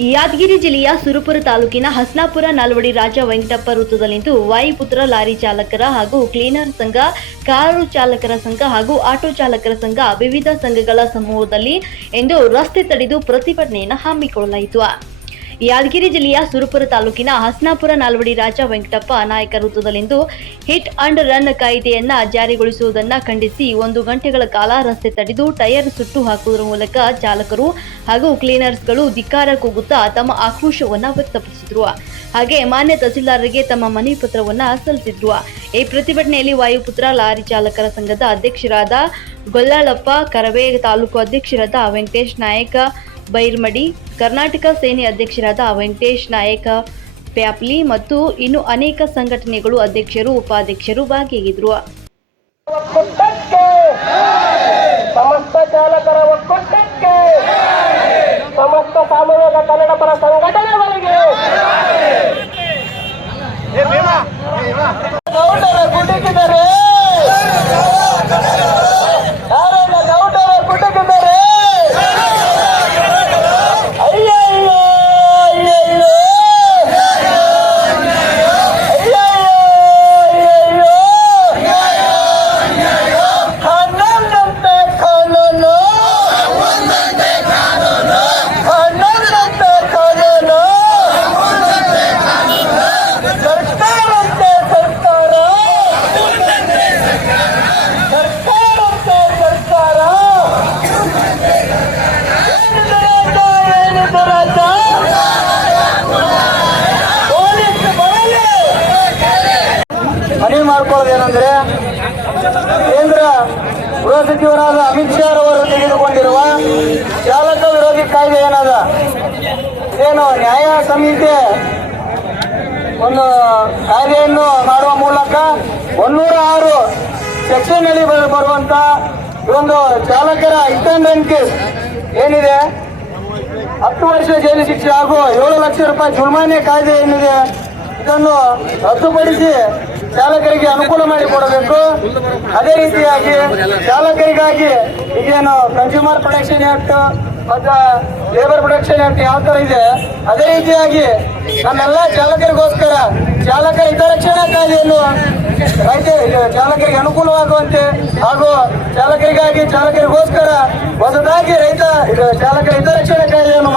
ಯಾದಗಿರಿ ಜಿಲ್ಲೆಯ ಸುರಪುರ ತಾಲೂಕಿನ ಹಸ್ನಾಪುರ ನಾಲ್ವಡಿ ರಾಜ ವೆಂಕಟಪ್ಪ ವೃತ್ತದಲ್ಲಿಂದು ವಾಯುಪುತ್ರ ಲಾರಿ ಚಾಲಕರ ಹಾಗೂ ಕ್ಲೀನರ್ ಸಂಘ, ಕಾರು ಚಾಲಕರ ಸಂಘ ಹಾಗೂ ಆಟೋ ಚಾಲಕರ ಸಂಘ ವಿವಿಧ ಸಂಘಗಳ ಸಮೂಹದಲ್ಲಿ ಇಂದು ರಸ್ತೆ ತಡೆದು ಪ್ರತಿಭಟನೆಯನ್ನು ಹಮ್ಮಿಕೊಳ್ಳಲಾಯಿತು. ಯಾದಗಿರಿ ಜಿಲ್ಲೆಯ ಸುರಪುರ ತಾಲೂಕಿನ ಹಸ್ನಾಪುರ ನಾಲ್ವಡಿ ರಾಜ ವೆಂಕಟಪ್ಪ ನಾಯಕ ವೃತ್ತದಲ್ಲಿಂದು ಹಿಟ್ ಅಂಡ್ ರನ್ ಕಾಯ್ದೆಯನ್ನ ಜಾರಿಗೊಳಿಸುವುದನ್ನು ಖಂಡಿಸಿ 1 ಗಂಟೆಗಳ ಕಾಲ ರಸ್ತೆ ತಡೆದು ಟೈರ್ ಸುಟ್ಟು ಹಾಕುವುದರ ಮೂಲಕ ಚಾಲಕರು ಹಾಗೂ ಕ್ಲೀನರ್ಸ್ಗಳು ಧಿಕ್ಕಾರ ಕೂಗುತ್ತಾ ತಮ್ಮ ಆಕ್ರೋಶವನ್ನು ವ್ಯಕ್ತಪಡಿಸಿದರು. ಹಾಗೆ ಮಾನ್ಯ ತಹಸೀಲ್ದಾರರಿಗೆ ತಮ್ಮ ಮನವಿ ಪತ್ರವನ್ನು ಸಲ್ಲಿಸಿದ್ರು. ಈ ಪ್ರತಿಭಟನೆಯಲ್ಲಿ ವಾಯುಪುತ್ರ ಲಾರಿ ಚಾಲಕರ ಸಂಘದ ಅಧ್ಯಕ್ಷರಾದ ಗೊಲ್ಲಾಳಪ್ಪ ಕರವೇ, ತಾಲೂಕು ಅಧ್ಯಕ್ಷರಾದ ವೆಂಕಟೇಶ್ ನಾಯಕ ಬೈರ್ಮಡಿ, ಕರ್ನಾಟಕ ಸೇನೆ ಅಧ್ಯಕ್ಷರಾದ ವೆಂಕಟೇಶ್ ನಾಯಕ ಪ್ಯಾಪ್ಲಿ ಮತ್ತು ಇನ್ನು ಅನೇಕ ಸಂಘಟನೆಗಳು ಅಧ್ಯಕ್ಷರು, ಉಪಾಧ್ಯಕ್ಷರು ಭಾಗಿಯಾಗಿದ್ದರು. ಸಮಸ್ತ ಚಾಲಕರ ಒಕ್ಕೂಟಕ್ಕೆ, ಸಮಸ್ತ ಸಾಮೂಹಿಕ ಕನ್ನಡ ಪರ ಸಂಘಟನೆಗಳಿಗೆ, ಗೌಡರ ಗುಡುಗಿದರೆ ಯಾರನ್ನ ಗೌಡರ ಗುಡುಗಿದರೆ ಮನವಿ ಮಾಡಿಕೊಳ್ಳೋದೇನೆಂದ್ರೆ, ಕೇಂದ್ರ ಗೃಹ ಸಚಿವರಾದ ಅಮಿತ್ ಶಾ ಅವರು ತೆಗೆದುಕೊಂಡಿರುವ ಚಾಲಕ ವಿರೋಧಿ ಕಾಯ್ದೆ ಏನದ, ಏನು ನ್ಯಾಯ ಸಂಹಿತೆ ಒಂದು ಕಾಯ್ದೆಯನ್ನು ಮಾಡುವ ಮೂಲಕ 106 ಸೆಕ್ಷನ್ ಅಲ್ಲಿ ಬರುವಂತ ಒಂದು ಚಾಲಕರ ಹಿಟ್ ಅಂಡ್ ರನ್ ಕೇಸ್ ಏನಿದೆ, 10 ವರ್ಷ ಜೈಲು ಶಿಕ್ಷೆ ಹಾಗೂ 7 ಲಕ್ಷ ರೂಪಾಯಿ ಜುಲ್ಮಾನೆ ಕಾಯ್ದೆ ಏನಿದೆ, ಇದನ್ನು ರದ್ದುಪಡಿಸಿ ಚಾಲಕರಿಗೆ ಅನುಕೂಲ ಮಾಡಿಕೊಡಬೇಕು. ಅದೇ ರೀತಿಯಾಗಿ ಚಾಲಕರಿಗಾಗಿ ಈಗೇನು ಕನ್ಸ್ಯೂಮರ್ ಪ್ರೊಟೆಕ್ಷನ್ ಆಕ್ಟ್ ಮತ್ತು ಲೇಬರ್ ಪ್ರೊಟೆಕ್ಷನ್ ಆಕ್ಟ್ ಯಾವ ತರ ಇದೆ, ಅದೇ ರೀತಿಯಾಗಿ ನಮ್ಮೆಲ್ಲ ಚಾಲಕರಿಗೋಸ್ಕರ ಚಾಲಕರ ಹಿತರಕ್ಷಣಾ ಕಾಯ್ದೆಯನ್ನು ಚಾಲಕರಿಗೆ ಅನುಕೂಲವಾಗುವಂತೆ ಹಾಗೂ ಚಾಲಕರಿಗೋಸ್ಕರ ಹೊಸದಾಗಿ ಚಾಲಕರ ಹಿತರಕ್ಷಣಾ ಕಾಯ್ದೆಯನ್ನು